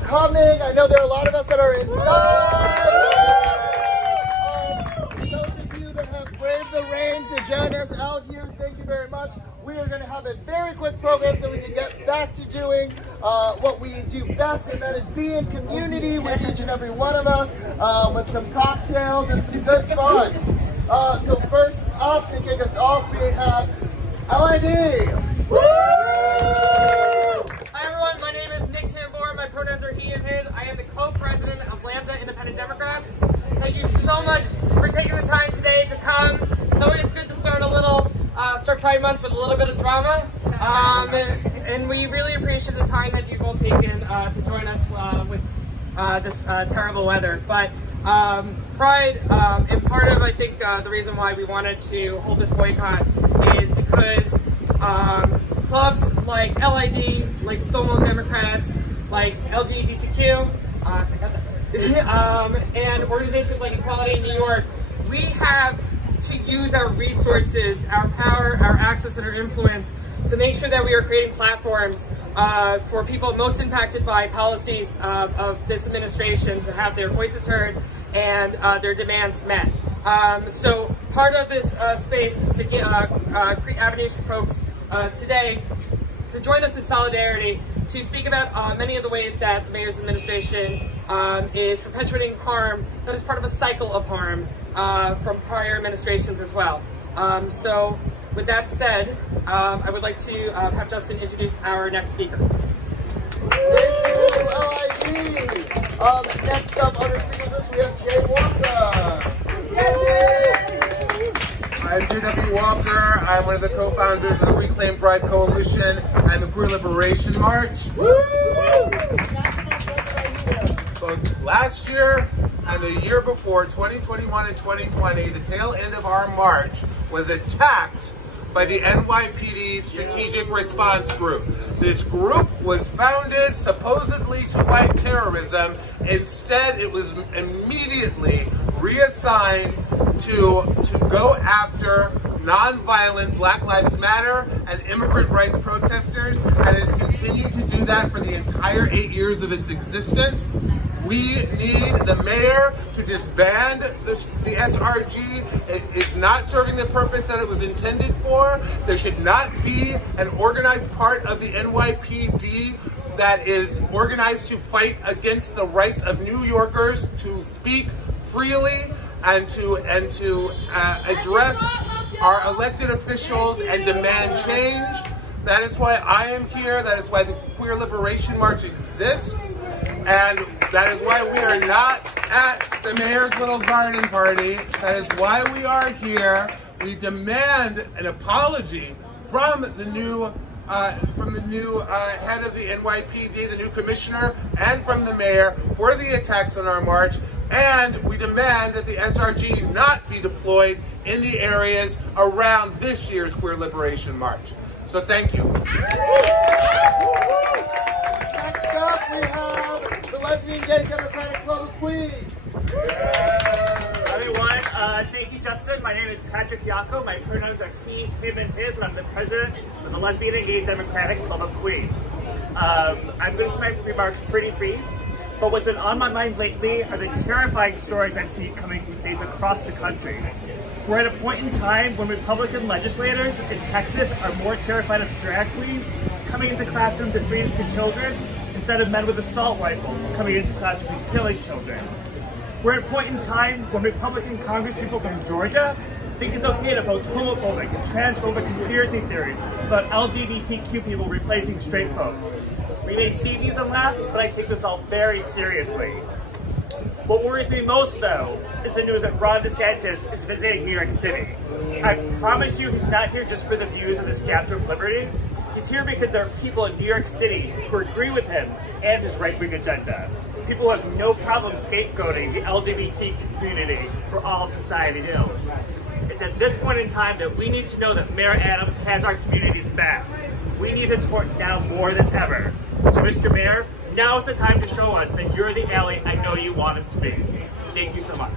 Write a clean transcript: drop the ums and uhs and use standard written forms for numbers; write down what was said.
Coming. I know there are a lot of us that are inside. Those of you that have braved the rain to join us out here, thank you very much. We are going to have a very quick program so we can get back to doing what we do best, and that is be in community with each and every one of us with some cocktails and some good fun. So first up, to kick us off, we have LID. Woo! Hi everyone, my name is Nick Tambor. My pronouns are he and his. I am the co-president of Lambda Independent Democrats. Thank you so much for taking the time today to come. It's always good to start start Pride Month with a little bit of drama. And we really appreciate the time that you've all taken to join us with this terrible weather. But Pride, and part of, I think, the reason why we wanted to hold this boycott is because clubs like LID, like Stonewall Democrats, like LGBTQ, and organizations like Equality New York, we have to use our resources, our power, our access, and our influence to make sure that we are creating platforms for people most impacted by policies of this administration to have their voices heard and their demands met. So part of this space is to create avenues for folks today to join us in solidarity to speak about many of the ways that the mayor's administration is perpetuating harm that is part of a cycle of harm from prior administrations as well. So with that said, I would like to have Justin introduce our next speaker. Thank you, LID. Next up on our speakers list, we have Jay Walker. I'm J.W. Walker. I'm one of the co-founders of the Reclaim Pride Coalition and the Queer Liberation March. Both last year and the year before, 2021 and 2020, the tail end of our march was attacked by the NYPD Strategic Response Group. This group was founded supposedly to fight terrorism. Instead, it was immediately reassigned to go after nonviolent Black Lives Matter and immigrant rights protesters, and has continued to do that for the entire 8 years of its existence. We need the mayor to disband the SRG. It is not serving the purpose that it was intended for. There should not be an organized part of the NYPD that is organized to fight against the rights of New Yorkers to speak freely and to address our elected officials and demand change. That is why I am here. That is why the Queer Liberation March exists. And that is why we are not at the mayor's little garden party. That is why we are here. We demand an apology from the new head of the NYPD, the new commissioner, and from the mayor for the attacks on our march. And we demand that the SRG not be deployed in the areas around this year's Queer Liberation March. So thank you. Next up, we have the Lesbian Gay Democratic Club of Queens. Hi everyone, thank you Justin. My name is Patrick Yako. My pronouns are he, him, and his, and I'm the president of the Lesbian and Gay Democratic Club of Queens. I'm going to keep my remarks pretty brief, but what's been on my mind lately are the terrifying stories I've seen coming from states across the country. We're at a point in time when Republican legislators in Texas are more terrified of drag queens coming into classrooms and reading to children instead of men with assault rifles coming into classrooms and killing children. We're at a point in time when Republican congresspeople from Georgia think it's okay to post homophobic and transphobic conspiracy theories about LGBTQ people replacing straight folks. We may see these and laugh, but I take this all very seriously. What worries me most, though, is the news that Ron DeSantis is visiting New York City. I promise you he's not here just for the views of the Statue of Liberty. He's here because there are people in New York City who agree with him and his right-wing agenda. People who have no problem scapegoating the LGBT community for all society ills. It's at this point in time that we need to know that Mayor Adams has our community's back. We need his support now more than ever. So Mr. Mayor, now is the time to show us that you're the ally I know you want us to be. Thank you so much.